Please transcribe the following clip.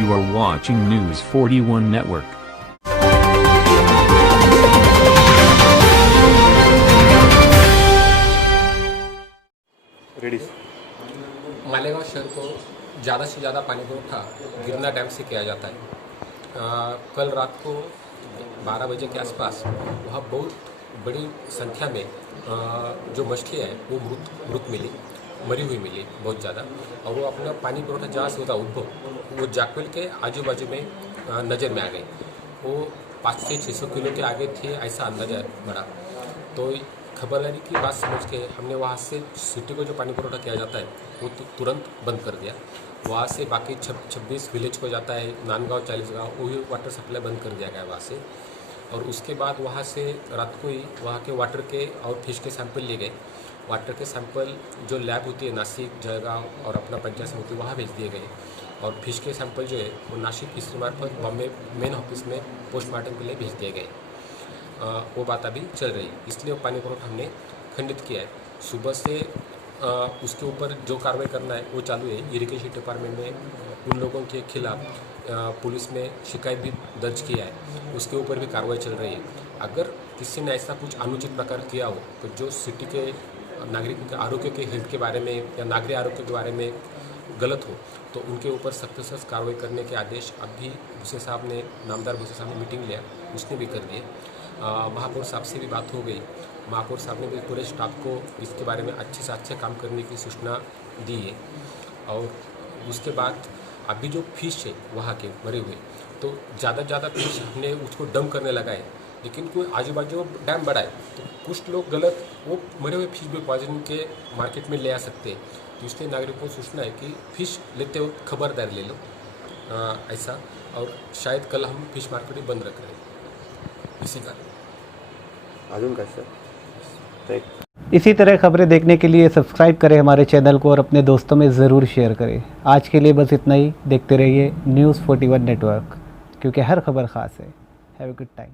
You are watching News 41 Network. Malegaon शहर को ज़्यादा से ज़्यादा पानी पुरवठा गिरना डैम से किया जाता है। कल रात को 12 बजे के आसपास वहाँ बहुत बड़ी संख्या में जो मछलियाँ हैं वो मृत मिली, मरी हुई मिली बहुत ज़्यादा। और वो अपना पानी पुरवठा जहाँ से होता उद्भव वो जाकवेल के आजू बाजू में नज़र में आ गई। वो 500 से 600 किलो के आगे थे ऐसा अंदाजा बड़ा। तो खबरदारी की बात समझ के हमने वहाँ से सिटी को जो पानी पुरवठा किया जाता है वो तुरंत बंद कर दिया। वहाँ से बाकी 26 विलेज को जाता है, नांदगांव 40 गाँव, वही वाटर सप्लाई बंद कर दिया गया वहाँ से। और उसके बाद वहाँ से रात को ही वहाँ के वाटर के और फिश के सैंपल लिए गए। वाटर के सैंपल जो लैब होती है नासिक, जयगांव और अपना पंचायत समिति वहाँ भेज दिए गए। और फिश के सैंपल जो है वो नासिक फिशरी मार्फत बॉम्बे मेन ऑफिस में पोस्टमार्टम के लिए भेज दिए गए। वो बात अभी चल रही है, इसलिए वो पानी पुरवठा हमने खंडित किया है। सुबह से उसके ऊपर जो कार्रवाई करना है वो चालू है। इरिगेशन डिपार्टमेंट में उन लोगों के खिलाफ पुलिस में शिकायत भी दर्ज किया है, उसके ऊपर भी कार्रवाई चल रही है। अगर किसी ने ऐसा कुछ अनुचित प्रकार किया हो तो जो सिटी के नागरिकों के आरोग्य के हेल्थ के बारे में या नागरिक आरोग्य के बारे में गलत हो तो उनके ऊपर सख्त से सख्त कार्रवाई करने के आदेश अभी भूसे साहब ने, नामदार भूसे साहब ने मीटिंग लिया, उसने भी कर दिए। महापौर साहब से भी बात हो गई। महापौर साहब ने भी पूरे स्टाफ को इसके बारे में अच्छे से अच्छे काम करने की सूचना दी है। और उसके बाद अभी जो फिश है वहाँ के मरे हुए तो ज़्यादा फिश हमने उसको डंप करने लगा है। लेकिन कोई आजू बाजू डैम बड़ा है तो कुछ लोग गलत वो मरे हुए फिश भी पॉइजन के मार्केट में ले आ सकते हैं। तो इसलिए नागरिकों को सूचना है कि फिश लेते वक्त खबरदारी ले लो ऐसा। और शायद कल हम फिश मार्केट ही बंद रख रहे हैं इसी कारण। इसी तरह खबरें देखने के लिए सब्सक्राइब करें हमारे चैनल को और अपने दोस्तों में ज़रूर शेयर करें। आज के लिए बस इतना ही। देखते रहिए न्यूज़ 41 नेटवर्क, क्योंकि हर खबर ख़ास है। Have a good time.